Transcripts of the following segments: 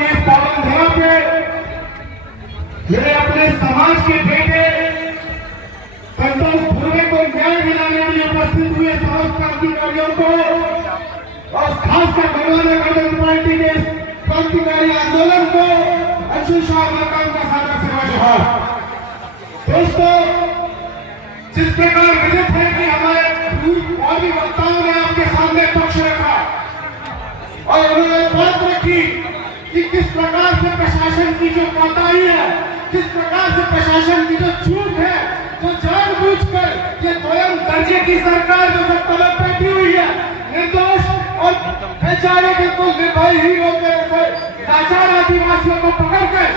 की इस पावन धरा पे मेरे अपने समाज के बेटे संतोष धुर्वे को न्याय दिलाने के लिए उपस्थित हुए समस्त क्रांतिकारियों को और खासकर गोंडवाना कांग्रेस पार्टी के क्रांतिकारी आंदोलन को अंशु शाह मकाम का सादर सेवा जोहार। दोस्तों, जिस प्रकार विदित है कि हमारे और भी वक्ताओं ने आपके सामने पक्ष रखा और उन्होंने बात रखी कि किस प्रकार से प्रशासन की जो कोताही है, किस प्रकार से प्रशासन की जो छूट है, जो जानबूझकर ये दोयम दर्जे की सरकार जो सब तलब बैठी हुई है, निर्दोष और बेचारे बिल्कुल निर्भय हीरो के लाचार आदिवासियों को पकड़कर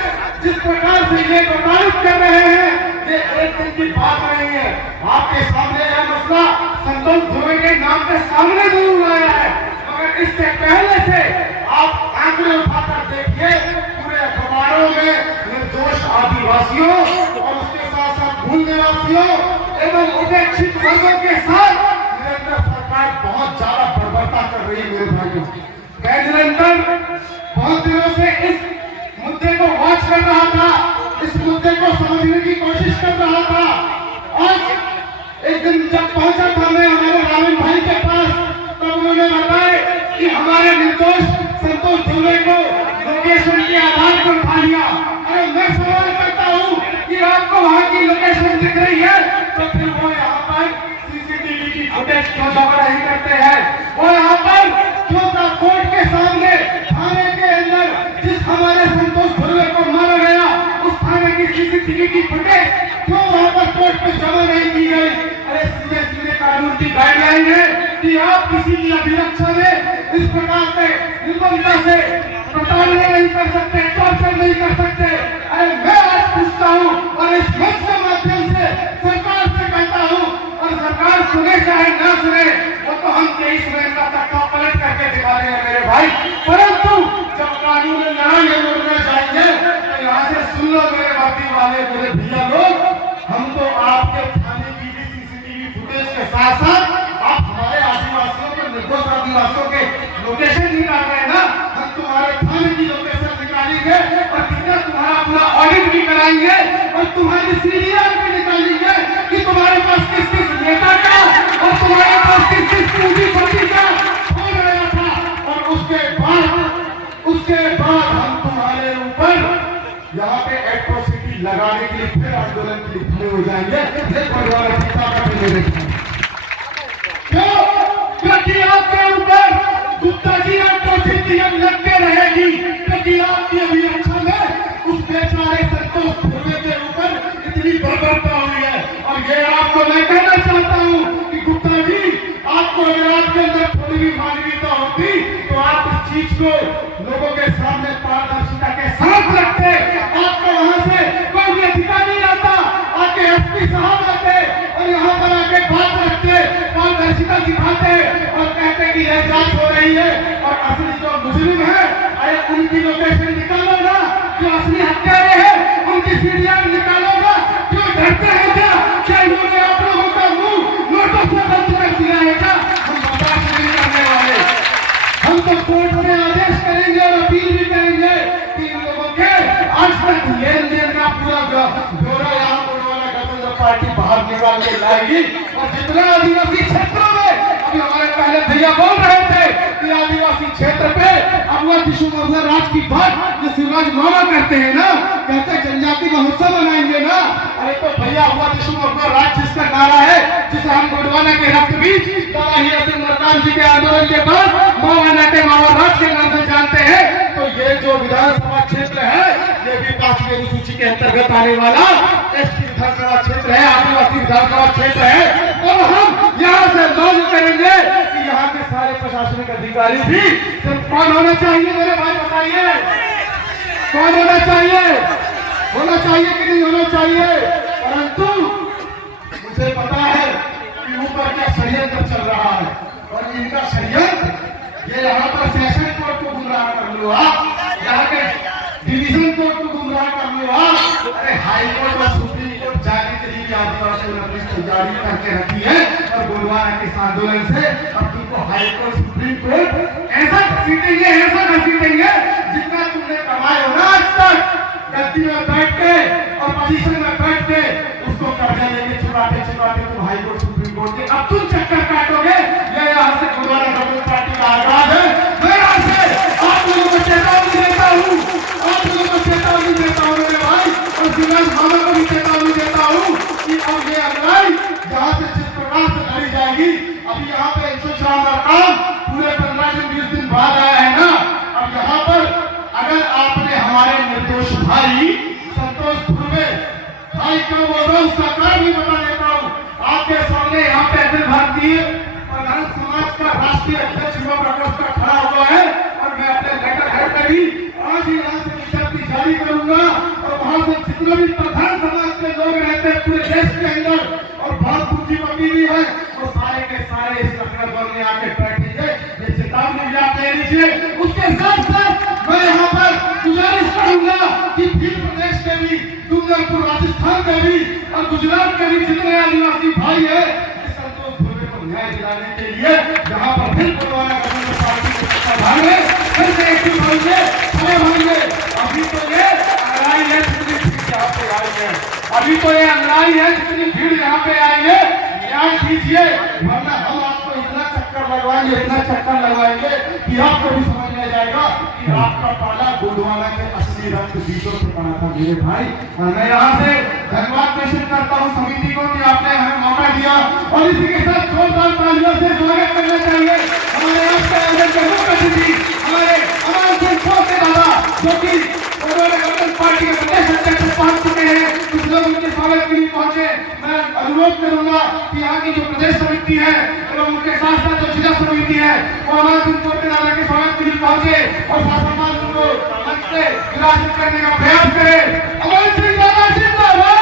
जिस प्रकार से ये प्रताड़ित कर रहे हैं, ये एक दिन की बात नहीं है। आपके सामने यह मसला संतोष धुर्वे के नाम के सामने जरूर आया है, मगर इससे पहले से आप आंकड़े उठाकर देखिए, पूरे अखबारों में निर्दोष आदिवासियों और उसके साथ साथ भूल निवासियों एवं उपेक्षित वर्गों के साथ निरंतर सरकार बहुत ज्यादा बर्बरता कर रही है। मेरे भाइयों, मैं निरंतर बहुत दिनों से इस मुद्दे को वॉच कर रहा था, इस मुद्दे को समझने की कोशिश कर रहा था। आज एक दिन जब पहुंचा था मैं हमारे रावण भाई के पास, तब उन्होंने बताया कि हमारे निर्दोष संतोष धुर्वे को लोकेशन के आधार पर उठा लिया। अरे मैं सवाल करता हूँ कि आपको वहाँ की लोकेशन दिख रही है, तो फिर वो यहाँ पर सीसीटीवी की फुटेज क्यों जमा नहीं करते हैं? वो यहाँ पर क्यों ना कोर्ट के सामने थाने के अंदर जिस हमारे संतोष धुर्वे को मारा गया उस थाने की सीसीटीवी की फुटेज क्यों वहाँ पर कोर्ट पे जमा नहीं की गई? अरे सीधे सीधे कानून की गाइडलाइन है कि आप किसी की अभिरक्षा में इस प्रकार से निर्बलता से प्रताड़ना नहीं कर सकते, टॉर्चर नहीं कर सकते। अरे मैं आज पूछता हूँ और इस मंच के माध्यम से सरकार से कहता हूँ, और सरकार सुने चाहे ना सुने, वो तो हम 23 महीने का तख्ता पलट करके दिखा देंगे मेरे भाई। परंतु जब कानून लड़ाई लड़ने जाएंगे तो यहाँ से सुन लो मेरे वर्दी वाले, मेरे भैया लोग, हम तो आपके थाने की भी सीसीटीवी फुटेज के साथ साथ आप हमारे आदिवासियों के निर्दोष आदिवासियों के लोकेशन निकाल रहे हैं ना, हम तुम्हारे थाने की लोकेशन निकालेंगे और कितना तुम्हारा पूरा ऑडिट भी कराएंगे और तुम्हारी सीरियल भी निकालेंगे कि तुम्हारे पास किस किस नेता का और तुम्हारे पास किस किस पूंजीपति का फोन आया था। और उसके बाद हम तुम्हारे ऊपर यहाँ पे एट्रोसिटी लगाने के लिए फिर आंदोलन के लिए खड़े हो जाएंगे। क्योंकि आपके ऊपर गुप्ता जी एट्रोसिटी लगते रहेगी, क्योंकि आपकी अभिरक्षा में उस बेचारे संतोष धुर्वे के ऊपर इतनी बर्बरता हुई है। और ये आपको मैं कहना चाहता हूँ कि गुप्ता जी, आपको अगर आपके अंदर थोड़ी भी मानवीयता होती तो आप इस चीज को लोगों के सामने पारदर्शिता के साथ रखते। आपको वहां से कोई भी अधिकारी आता, आके एसपी साहब आते और यहाँ पर आके बात रखते, पारदर्शिता दिखाते और कहते कि यह जांच हो रही है और असली जो मुजरिम है, अरे उनकी लोकेशन निकालो ना, जो असली हत्यारे हैं उनकी सीढ़ियां निकालो ना। क्यों डरते हैं? क्या इन्होंने आप लोगों का मुंह नोटों से बंद कर दिया है क्या? हम बर्दाश्त नहीं करने वाले। हम तो कोर्ट में आदेश करेंगे और अपील भी करेंगे कि इन लोगों के आज तक लेन देन का पूरा ब्यौरा यहाँ गोंडवाना गठबंधन पार्टी बाहर निकाल के लाएगी। और जितना आदिवासी क्षेत्रों में, अभी हमारे पहले भैया बोल रहे थे कि आदिवासी क्षेत्र पे अगुआ विश्व राज की बात जो शिवराज मामा करते हैं ना, कहते जनजाति महोत्सव मनाएंगे ना। अरे तो भैया अगुआ विश्व राज जिसका नारा है, जिसे हम गोंडवाना के रक्त बीज दादा हीरा सिंह मरकाम जी के आंदोलन के बाद मावाना के मावा राज के नाम से जानते हैं, तो ये जो विधानसभा क्षेत्र है ये भी 5वीं अनुसूची के अंतर्गत आने वाला एसटी विधानसभा क्षेत्र है, आदिवासी विधानसभा क्षेत्र है। और हम यहाँ से मांग करेंगे कि यहाँ के सारे प्रशासनिक अधिकारी भी सिर्फ कौन होना चाहिए? मेरे भाई बताइए, कौन होना चाहिए? होना चाहिए कि नहीं होना चाहिए? परंतु मुझे पता है कि ऊपर क्या षड्यंत्र चल रहा है और इनका षड्यंत्र ये यहाँ पर सेशन कोर्ट को गुमराह कर लो आप, यहाँ के डिवीजन कोर्ट को गुमराह कर लो आप। अरे हाई कोर्ट और सुप्रीम कोर्ट जाने के लिए आदिवासी नोटिस जारी करके रखी है और गोंडवाना के आंदोलन से अब तुमको हाई कोर्ट सुप्रीम कोर्ट ऐसा घसीटेंगे जितना तुमने कहा भाई संतोष धुर्वे भाई का बोल रहा हूँ, उसका कारण भी बता देता हूँ आपके सामने। यहाँ पे अखिल भारतीय प्रधान समाज का राष्ट्रीय अध्यक्ष युवा प्रकोष्ठ का खड़ा हुआ है और मैं अपने लेटर हेड में भी आज ही यहाँ से विज्ञप्ति जारी करूंगा और वहां से जितने भी प्रधान समाज के लोग रहते हैं पूरे देश के अंदर और बहुत पूंजीपति भी है, वो सारे के सारे इस लखनऊ भवन में आके बैठेंगे। ये चेतावनी भी आप ले लीजिए। उसके साथ साथ मैं यहाँ पर गुजारिश करूंगा कि फिर प्रदेश के भी, डूंगरपुर राजस्थान के भी और गुजरात के भी जितने आदिवासी भाई है, इस संतोष धुर्वे को न्याय दिलाने के लिए जहाँ पर फिर पुलवामा कम्युनिस्ट पार्टी के भागे फिर से एक भागे खड़े होंगे। अभी तो ये लड़ाई है जितनी भीड़ यहाँ पे आई है, अभी तो ये लड़ाई है जितनी भीड़ यहाँ पे आई है, न्याय कीजिए वरना हम आपको इतना चक्कर लगवाएंगे कि आपको भी समझ में जाएगा कि आपका पाला गोंडवाना के असली रक्त बीजों से बना था मेरे भाई। और मैं यहाँ से धन्यवाद प्रेषित करता हूँ समिति को कि आपने हमें मौका दिया और इसी के साथ जोरदार तालियों से स्वागत करना चाहिए हमारे आज के आयोजन के मुख्य अतिथि हमारे अमर सिंह के दादा जो कि पार्टी के प्रदेश अध्यक्ष पहुंच चुके हैं, कुछ लोग उनके स्वागत के लिए पहुंचे। मैं अनुरोध करूंगा कि यहाँ की जो प्रदेश समिति है एवं उनके साथ साथ जो जिला समिति है वो अमर सिंह के दादा के स्वागत के लिए पहुंचे और शासनमान उनको मंच से विराजित करने का प्रयास करे। अमर सिंह दादा जिंदाबाद।